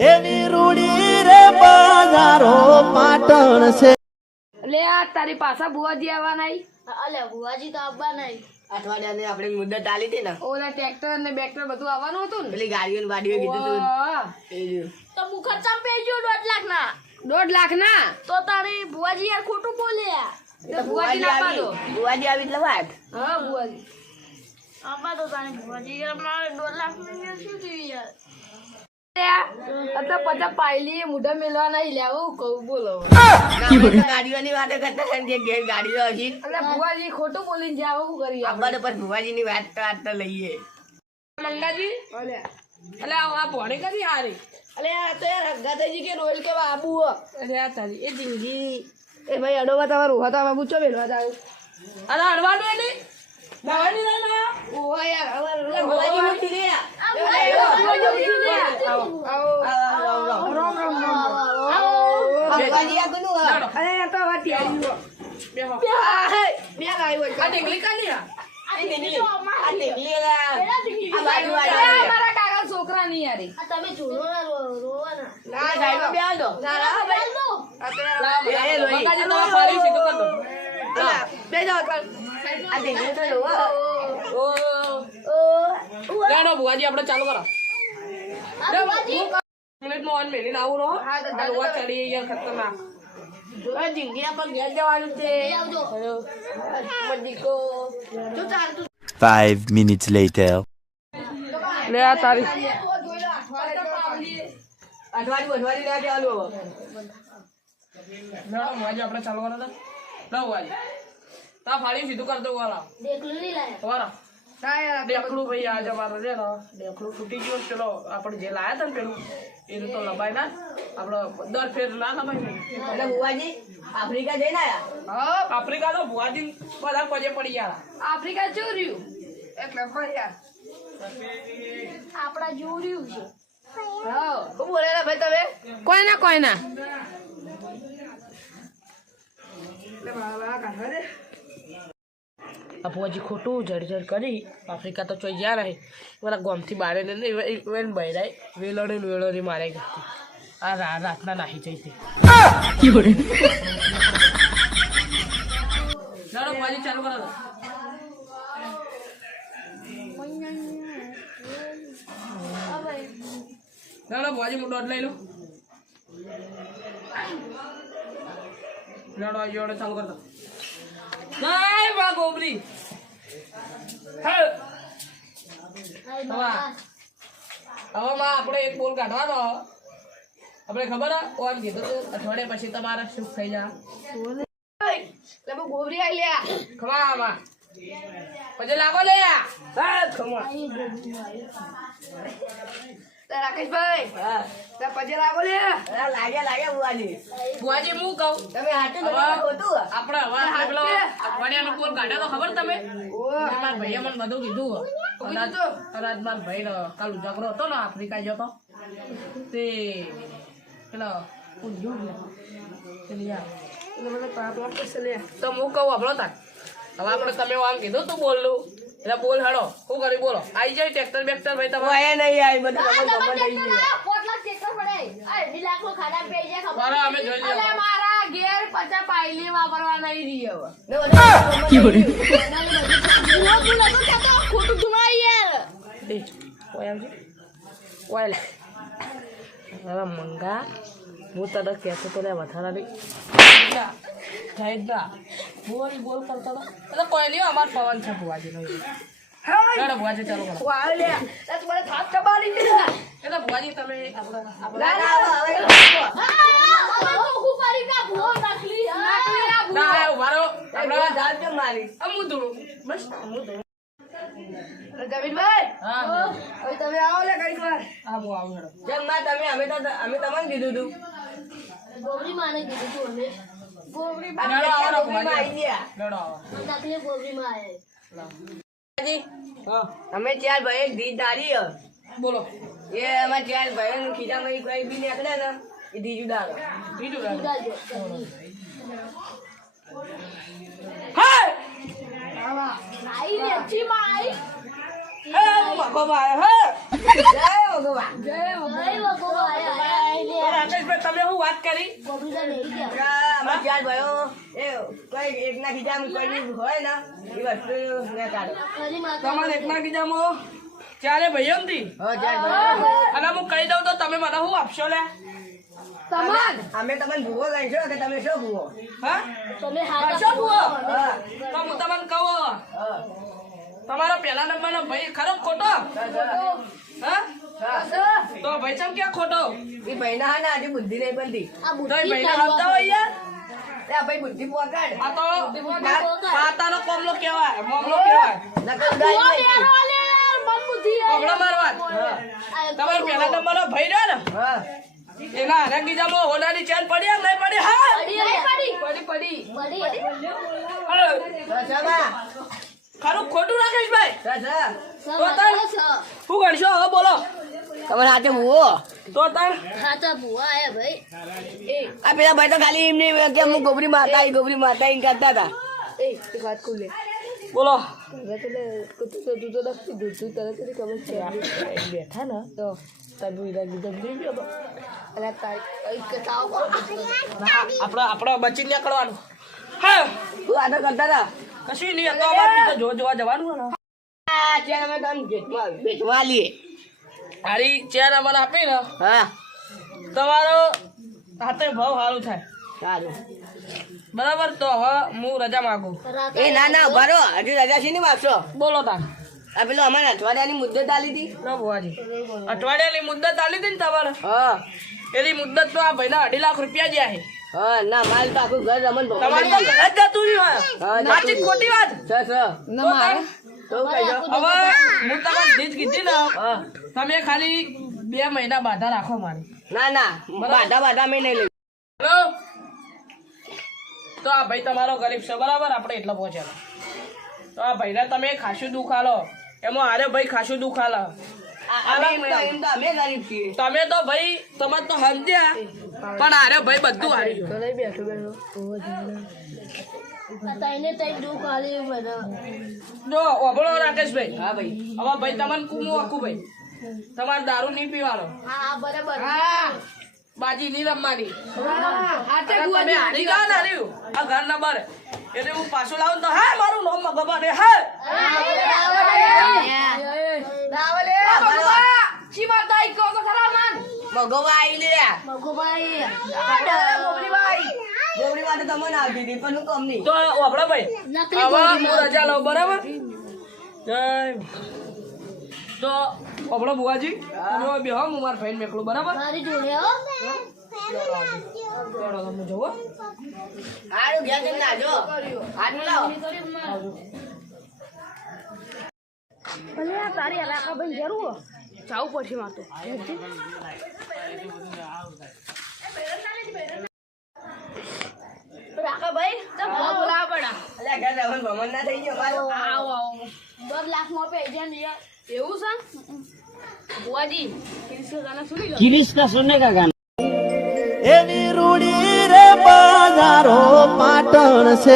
એની રૂડી રે બજારો પાટણ છે. લે આ તારી પાછા બુવાજી આવવા નહીં. અલે બુવાજી તો આવવા નહીં. અઠવાડિયાની આપણે મુદ્દત આલી હતી ને, ઓલા ટ્રેક્ટર ને બેક્ટર બધું આવવાનું હતું ને. પેલી ગાડીઓ ને વાડીઓ કીધું તું ઓહ, એ જો. તો મુખર્ચા પેજો 2 લાખ ના. 1.5 લાખ ના. તો તારી બુવાજી યાર ખોટું બોલ્યા. તો બુવાજી ના પાડો. બુવાજી આવી એટલે વાત. હા બુવાજી. આમાં તો તારી બુવાજી યાર મારે 2 લાખ ની શું થયું યાર. અત્યારે પચાસ પાયલી મુઢા મેળવા નહીં લેવું કહું બોલો. ગાડીઓની વાત કરતા હતા ને જે ઘેર ગાડીઓ હતી. એટલે બુવાજી ખોટું બોલીને જાવ શું કરીએ આપણે તો પણ ભુવાજીની વાત તો લઈએ. મંગાજી એટલે આ ભોણે કદી હારી. અલે આ તો યાર હગાતાજી કે રોયલ કે બાબુ હો. અરે આ તારી એ જિંદગી એ ભાઈ અડોવા તમારું હતા અમે પૂછો મેળવા જાવ. અરે અડવાનું એટલે દાવાની નહીં ના ઓહો યાર હવે ભુવાજી મૂકી દે. ભુવાજી આ કોનું હો? અરે આ તો વાટી આવ્યો. બેહો. બે આવ્યો. આ ઢીંગલી કાની આ? આ ઢીંગલી આ બાજુ આ વાળી. મારા કાકા છોકરા ની યારી. આ તમે જોડો ના રોવાના. ના સાઈડમાં બેહાલ દો. એ લોહી. મંગાજી તો ફરી સીધું કર દો. અલા, બે જાઓ કર. આ ઢીંગલી તો લો. લેડો બુવાજી આપણે ચાલુ કરો. આ બુવાજી મિનિટમાં 1 મિનિટ આવું રહો. હા તો ચાલુ ચડી યાર ખતરનાક. આ ઢીંગલીના પર ઘેર જવાનું છે. આવજો. મડીકો. જો ચાલ તું 5 minutes later. લે આ તારી અઠવાડિયું ના ચાલુ. લેડો બુવાજી આપણે ચાલુ કરો તો. લો બુવાજી તા ફાડી સીધું કર દો વાલા. દેખલું નહીં લાયા. વારા ડેકડું ભાઈ આ જમાનો છે ને ડેકડું તૂટી ગયું ચલો આપણે જે લાયા હતા ને પેલું એ તો લંબાઈ ના આપણે દર ફેર ના લંબાઈ એટલે ભુવાજી આફ્રિકા જઈને આયા. હા આફ્રિકા તો ભુવાજી બધા પજે પડી ગયા. આફ્રિકા ચોર્યું એટલે ફર્યા. આપડા જોડ્યું છે. હા શું બોલેલા ભાઈ તમે? કોઈ ના એટલે બાબા કાઢવા દે. આ ભુવાજી ખોટું જડ કરી આફ્રિકા તો ચોઈ ગયા રહે પેલા ગોમથી બારે ને બહેરાય વેલણી મારે ગઈ આ રાતના નાહી જઈ હતી. ચાલો ભુવાજી ચાલુ કરો. ચાલો ભુવાજી હું દોઢ લઈ લઉં. ચાલો જોડે ચાલુ કરતો. નહીં બા ગોબરી હવે માં આપણે એક બોલ કાઢવાનો. આપણે ખબર ઓમ કીધું તું અઠવાડિયા પછી તમારા સુખ થઈ જા. એટલે ગોબરી આવી લ્યા ખમા માં પછી લાગો લે ખમા રાકેશભાઈ પછી લાગો લે. લાગ્યા ભુવાજી. ભુવાજી હું કહું તમે હાથે હતું આપણે હવે પેલો અઠવાડિયાનો બોલ કાઢ્યો તો ખબર તમે મારા ભાઈએ મને બધું કીધું. રાત મારા ભાઈ કાલ ઉજાગરો હતો ને આફ્રિકા જતો તે પેલો તો હું કહું આપણો તાર હવે આપણે તમે આમ કીધું તું બોલલું એટલે બોલ હેડો શું કરી બોલો આવી જાય ટ્રેક્ટર બેક્ટર ભાઈ તમારે નહીં આવી બધું ખબર થઈ ગયું. 5 લાખ ટેક્ટર પડે. આ 2 લાખ નો ખાડા પે જાય ખબર. બરાબર અમે જોઈ લઈએ. અલે મારા ઘેર 50 પાયલી વાપરવા નહીં રહી હવે. ખોટું ધુમાઈ યાર. ઓય આવજો ઓય લે હવે મંગા હું તને કહેતો તો લે વધારાની બોલ બોલ કરતો હતો એટલે કોઈ નહીં અમાર પવન છે ભુવાજી નો ચાલો ભુવાજી ચાલો કરો એટલે ભુવાજી તમે ના મારો આપણે મારી અમુદું બસ અમુદું જમીનભાઈ હા હવે તમે આવો લે કઈક વાર. હા હું આવું હેડો કેમ માં તમે અમે તમને કીધું તું. ગોબરી માને કીધું તું અમે. ગોબરી આ લડો આવો ને માં આવી ભુવાજી ગયા. લડો આવો નકલી ગોબરી માં આયે. ભુવાજી, હા અમે ચાર ભાઈ એક ધી ડાળી હે. બોલો એ અમાર ચાર ભાઈ ખીચામાં કોઈ બી નીકળે ને એ ધીજું ડાળો. બીજું ગાડો ગાજો. હા આઈ રે છી માં આઈ. હે ભગવાન હે જય ભગવાન જય ભગવાન આયા. રાકેશભાઈ તમે શું વાત કરી ગોબરીલા બેહી ગયા અમારા ચાર ભાઈઓ એ કોઈ એકના ખીચામાં કોઈ હોય ને એ વસ્તુ ને કાઢો. ખરી માતા તમારે એકના બીજામાં ચારે ભાઈઓ નથી હા, ચાર ભાઈઓ. અને હું કહી દઉં તો તમે મને શું આપશો લે અમે તમને ભૂવો લઈશું કે તમે શું ભૂવો? હા તમે આપશો હાથ ભૂવો? હા, તો હું તમને કહું હા. તમારો પહેલા નંબરનો ભાઈ ખરો કે ખોટો હા હા. તો ભાઈ ચમ ક્યાં ખોટો એ ભાઈના હા ને આજે બુદ્ધિ નહીં બનતી. આ તો બુદ્ધિ એ ભાઈને સમજાવો યાર એ આ ભાઈ બુદ્ધિ પોકાડ. આ તો માતાનો કોમલો કહેવાય મોમલો કહેવાય નકર ઉડાડી નાખી. કોમલો મારવા તમારો પહેલા નંબરનો ભાઈ રહ્યો ને હા. એના હારે ગીજામાં હોનાની ચેન પડી એમ નહીં પડી હા પડી અરે, સસા, ખરું ખોટું રાકેશ ભાઈ સસા. શું ગણશો હવે બોલો તમારે હાથે ભૂવો. તો તાર ખાતા ભૂવા આયા ભાઈ આ પેલા ભાઈ તો ખાલી એમને કે હું ગોબરી માતા ઈ કરતા હતા. બોલો બેઠા ને તો આપડે બચી નીકળવાનું હા તું આટો કરતા હતા. કશું નહીં તો અમારે બીજું જોવા જવાનું ને આ ચેન અમે તમને વેચવા લઈએ. હારી ચેર અમારે આપી ને હા, તમારો હાથે ભાવ સારું થાય સારું. બરાબર તો હવે હું રજા માંગુ એ ના ના ઉભા રહો. હજુ રજા છે ને માગશો? બોલો તાર આ પેલો અમારે અઠવાડિયાની મુદ્દત આલી હતી. ન ભુવાજી અઠવાડિયાની મુદ્દત આલી હતી ને તમારે હા, એની મુદ્દત તો આ ભાઈના 2.5 લાખ રૂપિયા જ્યાં છે હા. ના માલ તો આખું ઘર રમણ તમારે તો ઘર જ જતું રહ્યું હા, હોય. સાચી જ ખોટી વાત ના મારે તો કહેજો. હવે હું તમને જીત કીધી ને હા. તમે ખાલી 2 મહિના બાધા રાખો મારી ના ના બાધા મેં નહીં લઈ. હેલો તો આ ભાઈ તમારો ગરીબ છે બરાબર આપણે એટલો પહોંચેલો તો આ ભાઈને તમે ખાસું દુઃખ આલો એમાં આરે ભાઈ ખાસું દુઃખ આલો એમ તો અમે ગરીબ છીએ. તમે તો ભાઈ તમે તો સમજ્યા પણ આરે ભાઈ બધું હારી ગયું તઈને તઈ દુઃખ આલી મને જો ઓભળો રાકેશભાઈ હા ભાઈ. હવે ભાઈ તમને કુમું આખું ભાઈ તમારે દારૂ નહીં પીવાનો હા બરાબર બાજી નહીં રમવાની અને તમે હારી ગયા ને હાર્યું આ ઘર નંબર એટલે હું પાછું લાવું તો હા મારું નામ ભગવાન હા મગોબા આઈ લે. મગુભાઈ ગોબરી માટે તમને આવતી હતી પણ હું કમ નહીં. તો ઓભળો ભાઈ નકલી હવે હું રજા લઉં બરાબર જય તો ઓભળો બુવાજી તમે બેહો હું મારા ભાઈને મેકલું બરાબર મારી જોડે હો ચાલો તમે જોવો હારું ઘેર જઈને નાજો. હાથ મિલાવો. ભલે આ તારી રાખા ભાઈ જરૂર જાવું પડશે મારે રાખા ભાઈ તો બોલાવા પડા અલ્યા ઘેર રહેવાનું ભમણ ના થઈ ગયો મારો. આવો 10 લાખ માં પે જન એવું છે બુઆજી એની રૂડી રે બાજારો પાટણ છે